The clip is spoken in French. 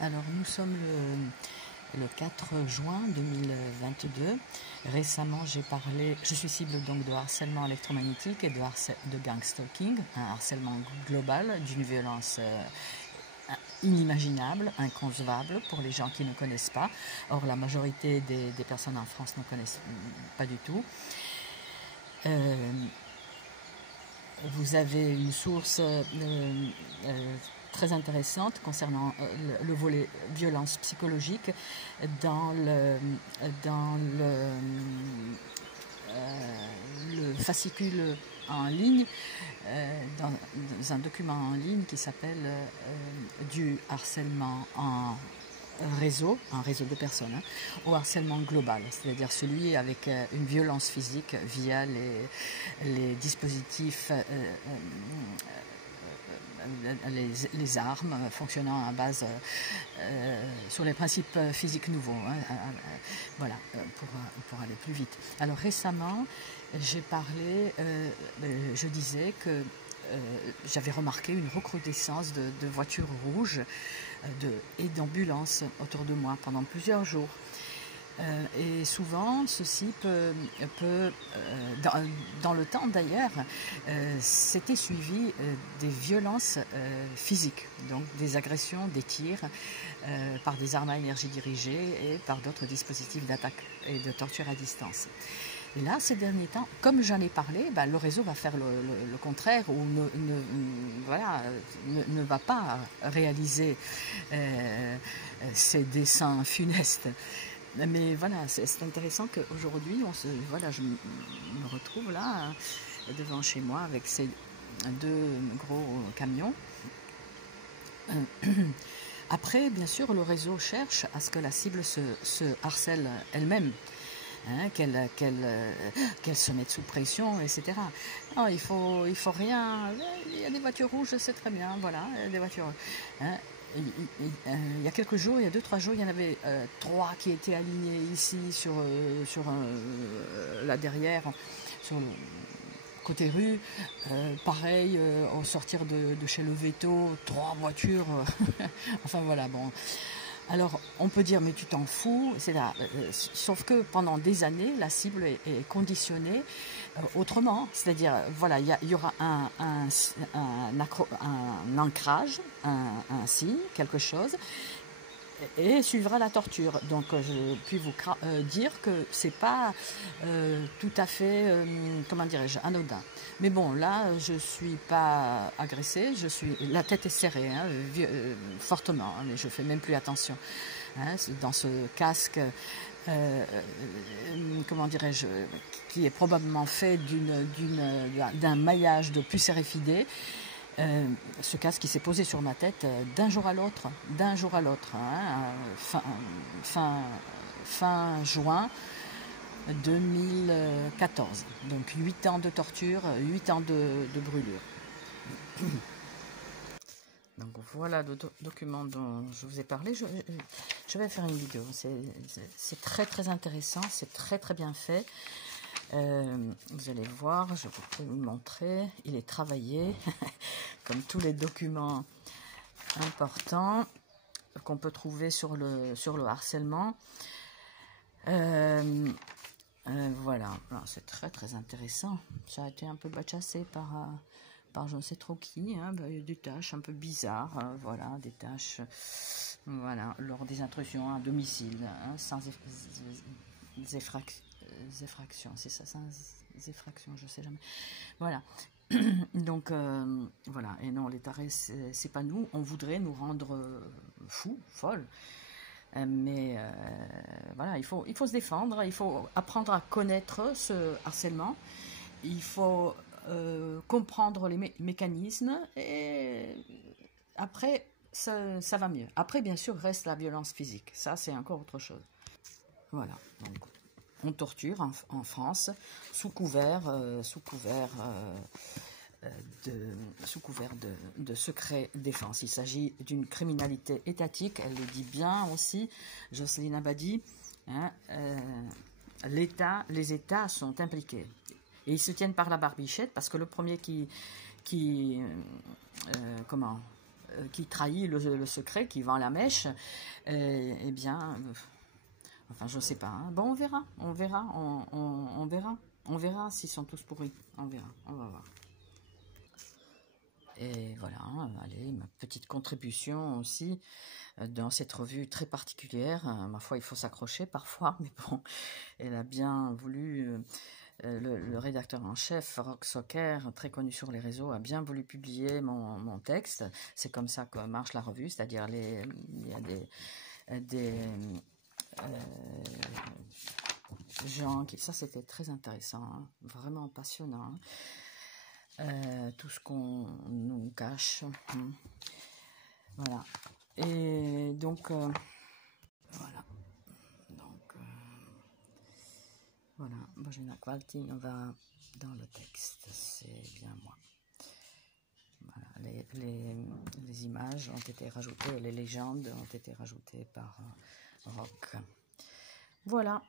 Alors nous sommes le 4 juin 2022. Récemment je suis cible donc de harcèlement électromagnétique et de gang stalking, un harcèlement global d'une violence inimaginable, inconcevable pour les gens qui ne connaissent pas. Or la majorité des personnes en France ne connaissent pas du tout. Vous avez une source très intéressante concernant le volet violence psychologique dans le fascicule en ligne, dans un document en ligne qui s'appelle du harcèlement en réseau, un réseau de personnes, au harcèlement global, c'est-à-dire celui avec une violence physique via les dispositifs, les armes fonctionnant à base sur les principes physiques nouveaux, voilà, pour aller plus vite. Alors récemment, j'ai parlé, je disais que j'avais remarqué une recrudescence de voitures rouges et d'ambulances autour de moi pendant plusieurs jours. Et souvent, ceci peut dans le temps d'ailleurs, c'était suivi des violences physiques, donc des agressions, des tirs par des armes à énergie dirigée et par d'autres dispositifs d'attaque et de torture à distance. Et là, ces derniers temps, comme j'en ai parlé, le réseau va faire le contraire ou ne va pas réaliser ces desseins funestes. Mais voilà, c'est intéressant qu'aujourd'hui, je me retrouve là, devant chez moi, avec ces deux gros camions. Après, bien sûr, le réseau cherche à ce que la cible se harcèle elle-même. Qu'elle se mette sous pression, etc. Non, il faut rien. Il y a des voitures rouges, c'est très bien. Voilà, des voitures. Il y a quelques jours, il y a 2-3 jours, il y en avait 3 qui étaient alignés ici sur la derrière, sur le côté rue. Pareil, au sortir de chez le Veto, 3 voitures. Enfin voilà, bon. Alors, on peut dire, mais tu t'en fous, c'est là. Sauf que pendant des années, la cible est conditionnée autrement. C'est-à-dire, voilà, il y aura un ancrage, un signe, quelque chose, et suivra la torture. Donc, je puis vous dire que c'est pas tout à fait, comment dirais-je, anodin. Mais bon, là, je suis pas agressée, la tête est serrée, fortement, mais je fais même plus attention. Dans ce casque, comment dirais-je, qui est probablement fait d'un maillage de puces RFID. Ce casque qui s'est posé sur ma tête d'un jour à l'autre, fin juin 2014. Donc 8 ans de torture, 8 ans de brûlure. Donc voilà le document dont je vous ai parlé. Je vais faire une vidéo. C'est très très intéressant, c'est très très bien fait. Vous allez voir, je peux vous le montrer. Il est travaillé, comme tous les documents importants qu'on peut trouver sur le harcèlement. Voilà, c'est très très intéressant. Ça a été un peu bachassé par je ne sais trop qui, des tâches un peu bizarres, voilà, des tâches, voilà, lors des intrusions à domicile, sans effractions, c'est ça, sans effractions, je sais jamais. Voilà. Donc voilà, et non, les tarés, c'est pas nous. On voudrait nous rendre fous, folles. Mais voilà, il faut se défendre, il faut apprendre à connaître ce harcèlement, il faut comprendre les mécanismes, et après ça va mieux. Après, bien sûr, reste la violence physique, ça c'est encore autre chose. Voilà, donc on torture en France sous couvert de secret défense. Il s'agit d'une criminalité étatique, elle le dit bien aussi, Jocelyne Abadi. Les États sont impliqués. Et ils se tiennent par la barbichette parce que le premier qui qui trahit le secret, qui vend la mèche, eh bien, enfin, je sais pas. Hein. Bon, on verra, on verra, on verra. On verra s'ils sont tous pourris. On verra, on va voir. Et voilà, allez, ma petite contribution aussi dans cette revue très particulière. Ma foi, il faut s'accrocher parfois, mais bon, elle a bien voulu... le rédacteur en chef, Rock Soccer, très connu sur les réseaux, a bien voulu publier mon texte. C'est comme ça que marche la revue, c'est-à-dire il y a des gens qui... Ça, c'était très intéressant, hein, vraiment passionnant. Tout ce qu'on nous cache. Voilà. Et donc, voilà. Donc, voilà. Božena Kvaltinová dans le texte, c'est bien moi. Voilà. Les images ont été rajoutées, les légendes ont été rajoutées par Rock. Voilà.